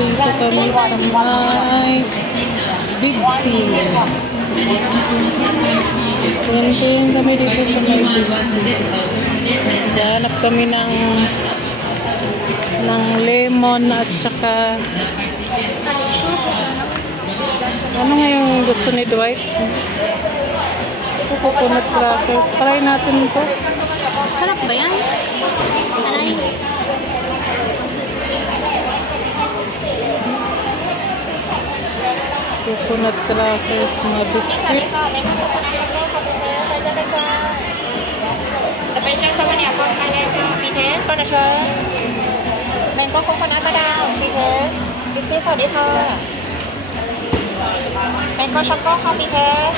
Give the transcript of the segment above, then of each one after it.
Nandito kami sa may Big C. Tingin kami dito sa may Big C. Hanap kami ng lemon at saka ano nga yung gusto ni Dwight? Ito, coconut crackers. Try natin ito. Sarap ba yan? Aray. Coconut crackers, mga biscuit. Special sa kanya po, kanya po, bitin, to na siya. Mango coconut na daw, bitin. Bixi,สวัสดีค่ะ Mango choco coffee bitin.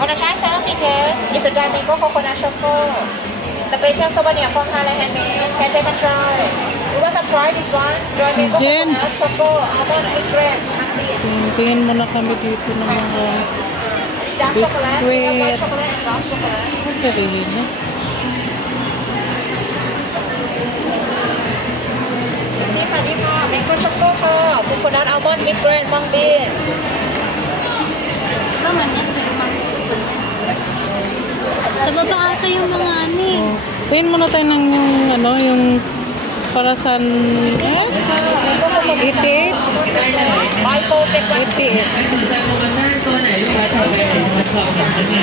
On a try some bitin. It's a dry mango coconut choco. Special sa kanya po, kanya handmade. Can take a try. You want to try this one? Dry mango Jen. coconut choco. Almond and cream. Tingin muna kami dito ng mga Dark chocolate, biscuit. white chocolate, and dark chocolate. Sarili na.นี่สวัสดีค่ะแมงโก้ช็อกโกค่ะบุคคลนั้นอัลมอนด์มิกเกรนมังบีน Naman yan. Sa baba ata yung mga ano eh. Oh. Tingin muna tayo ng yung para sa 88? ไบโปเป็นวัน 88. สนใจโปรโมชั่นตัวไหนลูกค้าสนใจมาสอบถามกันมา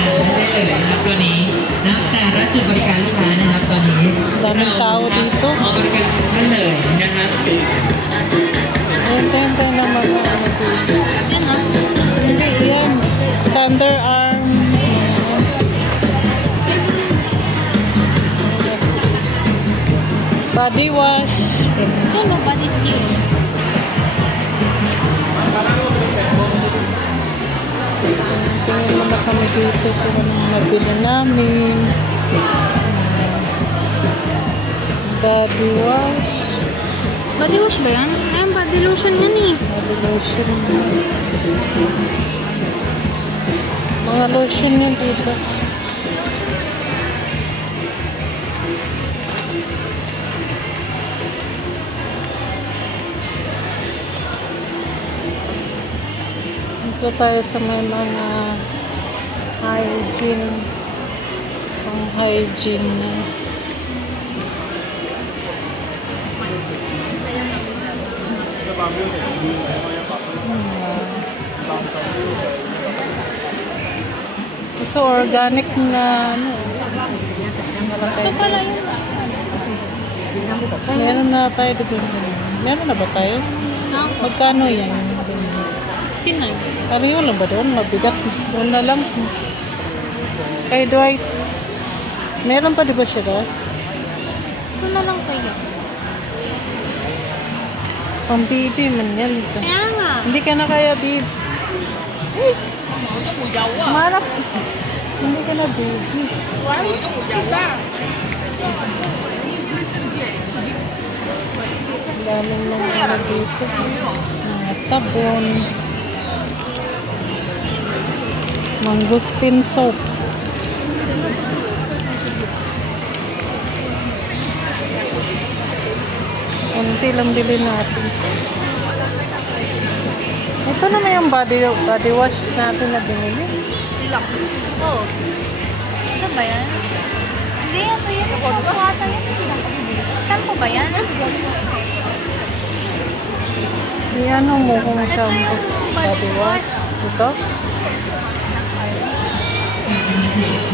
ได้เลยนะครับตัวนี้นับแต่ละจุดบริการลูกค้านะครับตอนนี้ Daming tao dito. ขอบริการทุกท่านเลยนะครับ Ayun na mga ano dito. Yan ah. Hindi, yan. Sa underarm. Body wash. Yan o, body seal. Tingin muna kami dito kung anong nabili namin. Body wash. Body wash ba yan? Ayan, body lotion yan eh. Body lotion. Mga lotion yan dito. Dito tayo sa may mga hygiene. Pang hygiene na. Ito organic na ano. Malaki. Ito pala yun. Meron na tayo dito. Meron na ba tayo? Ha? Magkano yan? 69. Pareho lang ba doon? Mabigat. Doon na lang. Kay Dwight. Meron pa di ba siya doon? Ito na lang kaya. Pang baby man yan. Kaya nga. Hindi ka na kaya baby. Marap. Hindi ka na baby. Daming mga dito. Mga sabon. Mangosteen soap. Kunti lang bili natin. Ito naman yung body wash natin na binili. Oo. Ito ba yan? Hindi, ito yan. Ito ata yan. Shampoo ba yan? Ano mo kung Ito shampoo? yung Body wash. Ito?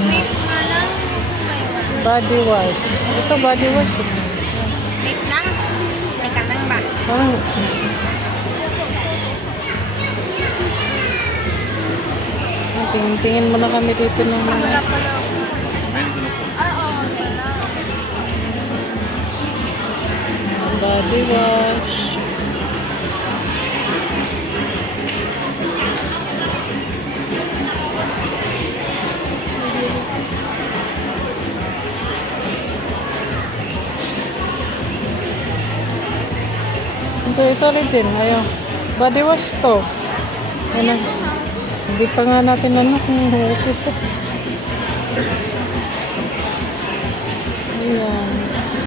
Wait nga lang. Ano ba yun? Body wash. Ito body wash. Wait lang. Teka lang ba? Parang tingin-tingin muna kami dito ng mga body wash. Ito legit. Ayaw. Body wash to. Ano? Hindi pa nga natin ano kung okay to.